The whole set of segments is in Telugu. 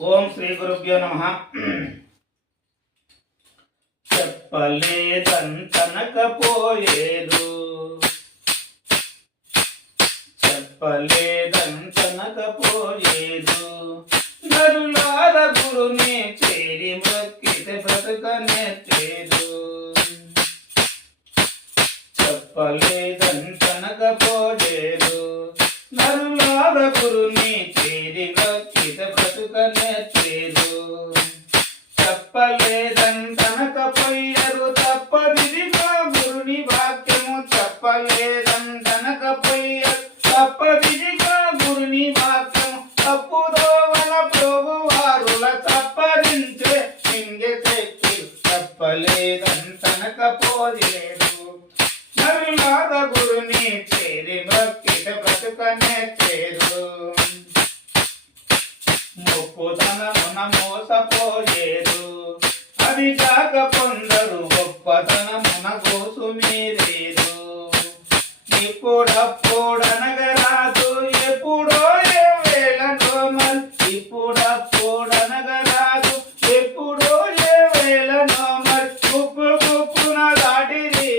ఓం శ్రీ గురుభ్యో నమ. చెప్పలేదంతనకపోయేదు చెప్పలేదంతనకపోయేదు నరులార గురుని చేరి మొక్కితే బ్రతకనే చేదు. చెప్పలేదంతనకపోయేదు నరులార గురుని చెప్పలేదంతనకపోయ్యరు తప్పదిదిగో గురుని వాక్యము తప్పుదోవల ప్రభు వారుల తప్పరించే ఇంగే శక్తి చెప్పలేదంతనకపోలేదు నరులాద గురుని చేరి భక్తిత బ్రతుకనే చేరు. ముప్పుతనమున మోసపోయేరు. అది కాక కొందరు గొప్పతనమున కోసు మీరే ఇప్పుడప్పుడనగరాదు ఎప్పుడో ఏ వేళనో మరి ఇప్పుడప్పుడనగరాదు ఎప్పుడో ఏ వేళనో మరి గుప్పు గుప్పున దాటిది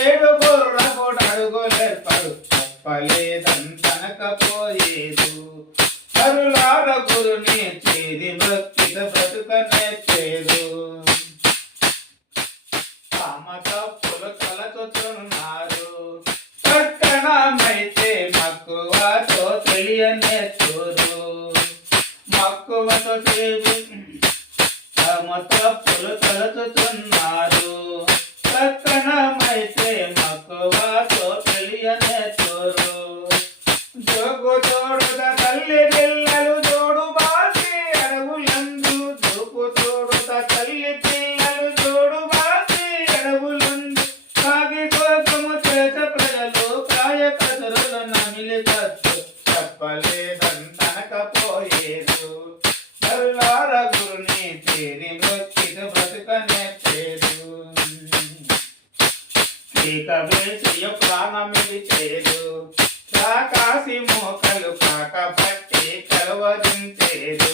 ఏడు గుర్ర కూడా అడుగులేర్పడు తప్పలేదంతనకపోయేదు కరులార గురుని గురుని చేరి భక్తిత బ్రతుకనే చేదు ఇక వేసయ ప్రాణమిది చేదు. కాకాసి మోకలు కలవరించేదు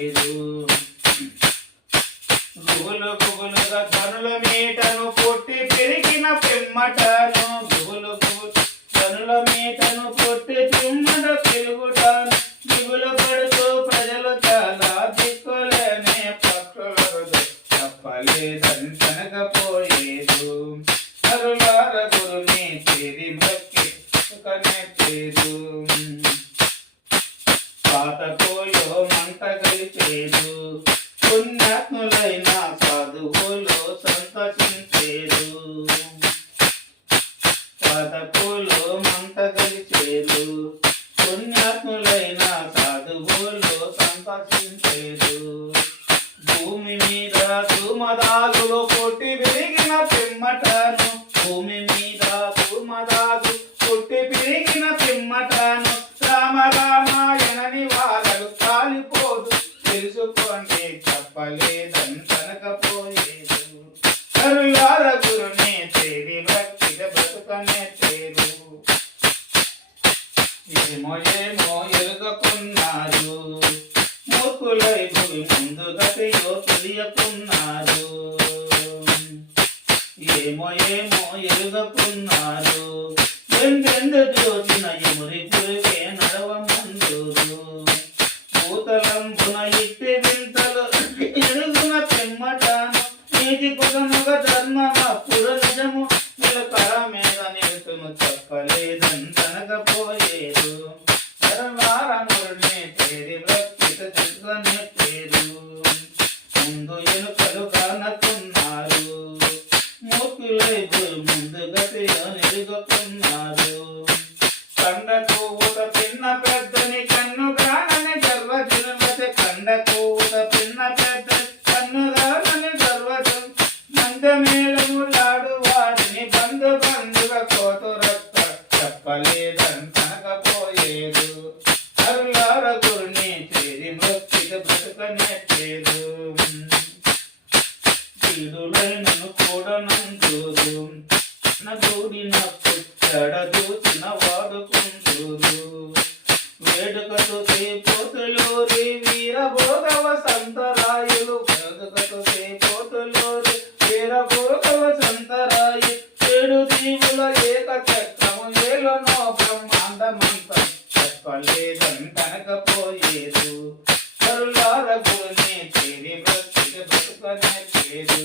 లేదు. గుబులు గుబులుగా తనుల మీటను పుట్టి పెరిగిన పెమ్మటను. గుబులు తనుల ధనుల మీటను పుట్టి పిమ్మట పెరుగుటాను దిగులు పడుతూ ప్రజలు చాలా దిక్కులనే దిక్కులేనే పక్షులదు తప్పలేదంతనకపోయేదు కరులార గురుని చేరి భక్తి పాత ధూమదాగులు కొట్టి పెరిగిన పిమ్మటను. భూమి మీద ధూమదాగు కొట్టి పెరిగిన పిమ్మటను. రామ రామాయణని వాళ్ళలు కాలిపోదు. తెలుసుకోండి చెప్పలేదంతనకపోయేదు కరులార గురుని చేరి భక్తిగా బ్రతుకనే చేరు ఏమో ఏమో ఎరుగకున్నారు. మూర్ఖులై భూమి ముందు గతయో ఏమో ఏమో ఎరుగకున్నారు? ఎందెందు చూసిన ఎమురి పురుగే నడవ ముందురు భూతలంబున ఇట్టి వింతలు ఎరుగున పిమ్మటాను నీతి ధర్మమప్పుడు నిజము. ఎనుకలు కానకున్నారు చూసిన వాడుకుంటురు వేడుకతో పోతులు రే వీరభోగవ సంతరాయులు వేడుకతో పోతులు వీరభోగవ సంతరాయు చెడు దీవుల ఏక చక్రము ఏలనో బ్రహ్మాండమంత చెప్పలేదంటనకపోయేదు కరులారగుని తిరిగి బ్రతికి బ్రతుకనే చేదు